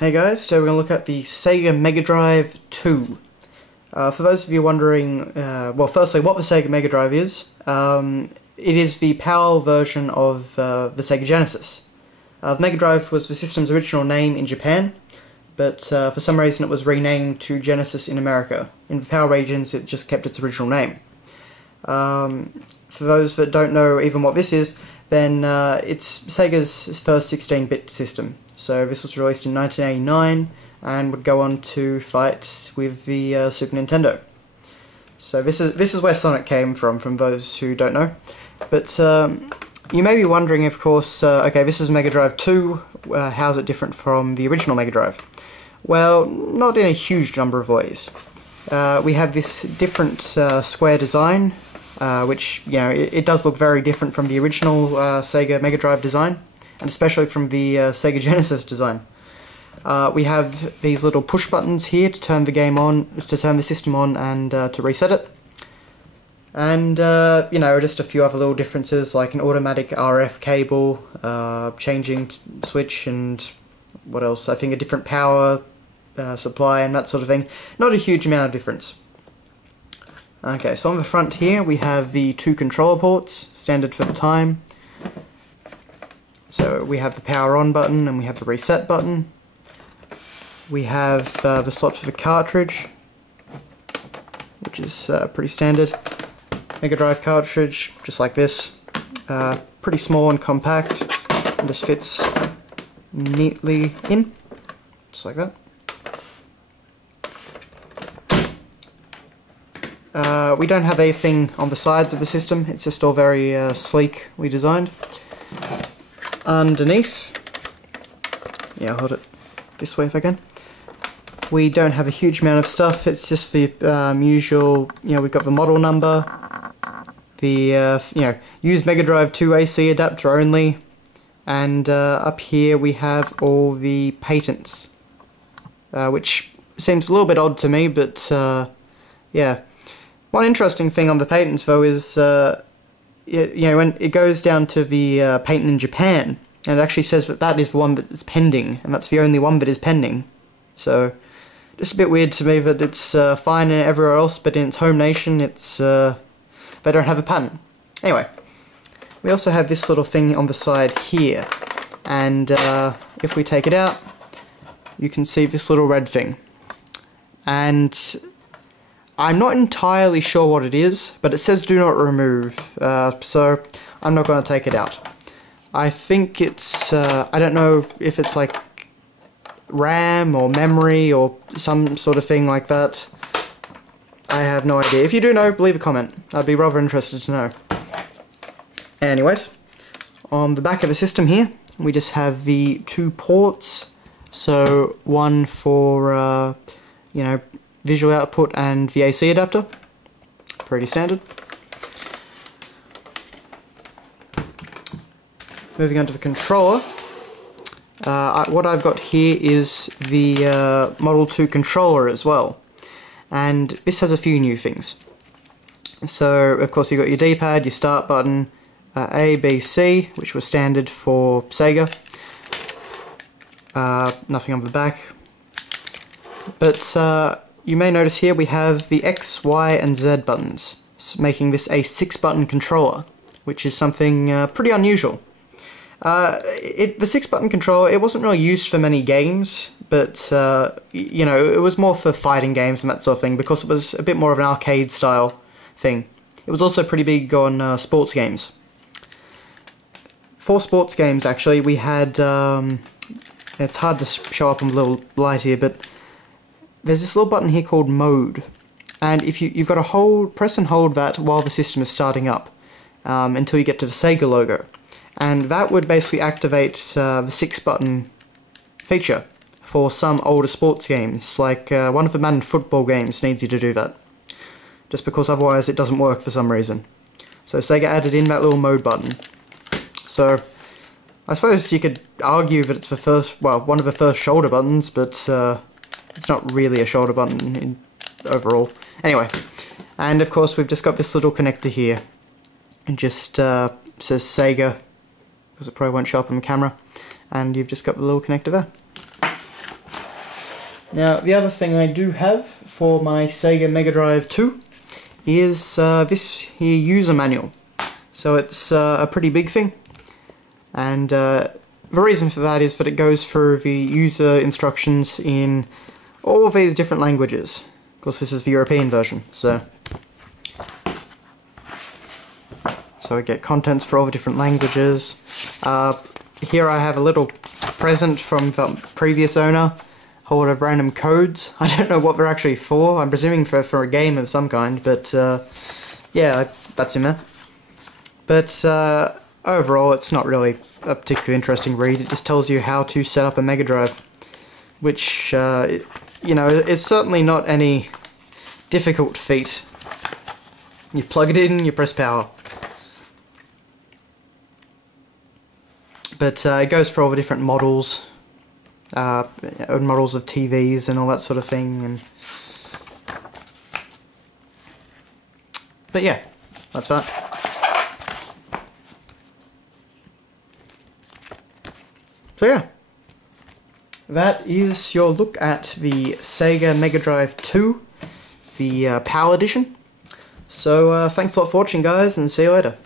Hey guys, so we're going to look at the Sega Mega Drive II. For those of you wondering, well firstly what the Sega Mega Drive is, it is the PAL version of the Sega Genesis. The Mega Drive was the system's original name in Japan, but for some reason it was renamed to Genesis in America. In the PAL regions it just kept its original name. For those that don't know even what this is, then it's Sega's first 16-bit system. So this was released in 1989 and would go on to fight with the Super Nintendo. So this is where Sonic came from those who don't know. But you may be wondering, of course, okay, this is Mega Drive II, how's it different from the original Mega Drive? Well, not in a huge number of ways. We have this different square design, which, you know, it does look very different from the original Sega Mega Drive design, and especially from the Sega Genesis design. We have these little push buttons here to turn the game on, to turn the system on, and to reset it. And you know, just a few other little differences like an automatic RF cable, changing switch, and what else? I think a different power supply and that sort of thing. Not a huge amount of difference. Okay, so on the front here we have the two controller ports, standard for the time. So we have the power on button and we have the reset button. We have the slot for the cartridge, which is pretty standard. Mega Drive cartridge, just like this. Pretty small and compact, and just fits neatly in, just like that. We don't have anything on the sides of the system, it's just all very sleekly designed. Underneath, yeah, I'll hold it this way if I can. We don't have a huge amount of stuff, it's just the usual, you know, we've got the model number, the, you know, use Mega Drive II AC adapter only, and up here we have all the patents, which seems a little bit odd to me, but yeah. One interesting thing on the patents though is, you know, when it goes down to the patent in Japan, and it actually says that that is the one that is pending, and that's the only one that is pending. So, just a bit weird to me that it's fine everywhere else, but in its home nation, it's they don't have a patent. Anyway, we also have this little thing on the side here, and if we take it out, you can see this little red thing. And I'm not entirely sure what it is, but it says do not remove, so I'm not going to take it out. I think it's, I don't know if it's like RAM or memory or some sort of thing like that. I have no idea. If you do know, leave a comment. I'd be rather interested to know. Anyways, on the back of the system here, we just have the two ports. So one for, you know, visual output and the AC adapter. Pretty standard. Moving on to the controller. What I've got here is the Model 2 controller as well. And this has a few new things. So, of course, you've got your D-pad, your start button, A, B, C, which was standard for Sega. Nothing on the back. But you may notice here we have the X, Y, and Z buttons, making this a 6-button controller, which is something pretty unusual. The 6-button controller, it wasn't really used for many games, but you know, it was more for fighting games and that sort of thing, because it was a bit more of an arcade-style thing. It was also pretty big on sports games. For sports games, actually, we had, it's hard to show up on the little light here, but there's this little button here called Mode, and if you've got to press and hold that while the system is starting up, until you get to the Sega logo, and that would basically activate the 6-button feature for some older sports games, like one of the Madden football games needs you to do that, just because otherwise it doesn't work for some reason. So Sega added in that little Mode button. So I suppose you could argue that it's the first, well, one of the first shoulder buttons, but it's not really a shoulder button overall. Anyway, and of course we've just got this little connector here. It just says Sega, because it probably won't show up on the camera. And you've just got the little connector there. Now, the other thing I do have for my Sega Mega Drive II is this here user manual. So it's a pretty big thing, and the reason for that is that it goes through the user instructions in all of these different languages. Of course, this is the European version, so we get contents for all the different languages. Here I have a little present from the previous owner, a whole lot of random codes. I don't know what they're actually for. I'm presuming for a game of some kind, but yeah, that's in there. But overall, it's not really a particularly interesting read. It just tells you how to set up a Mega Drive, which, you know, it's certainly not any difficult feat. You plug it in, you press power. But it goes for all the different models, models of TVs and all that sort of thing. And but yeah, that's that. So yeah, that is your look at the Sega Mega Drive II, the PAL edition. So thanks a lot for watching, guys, and see you later.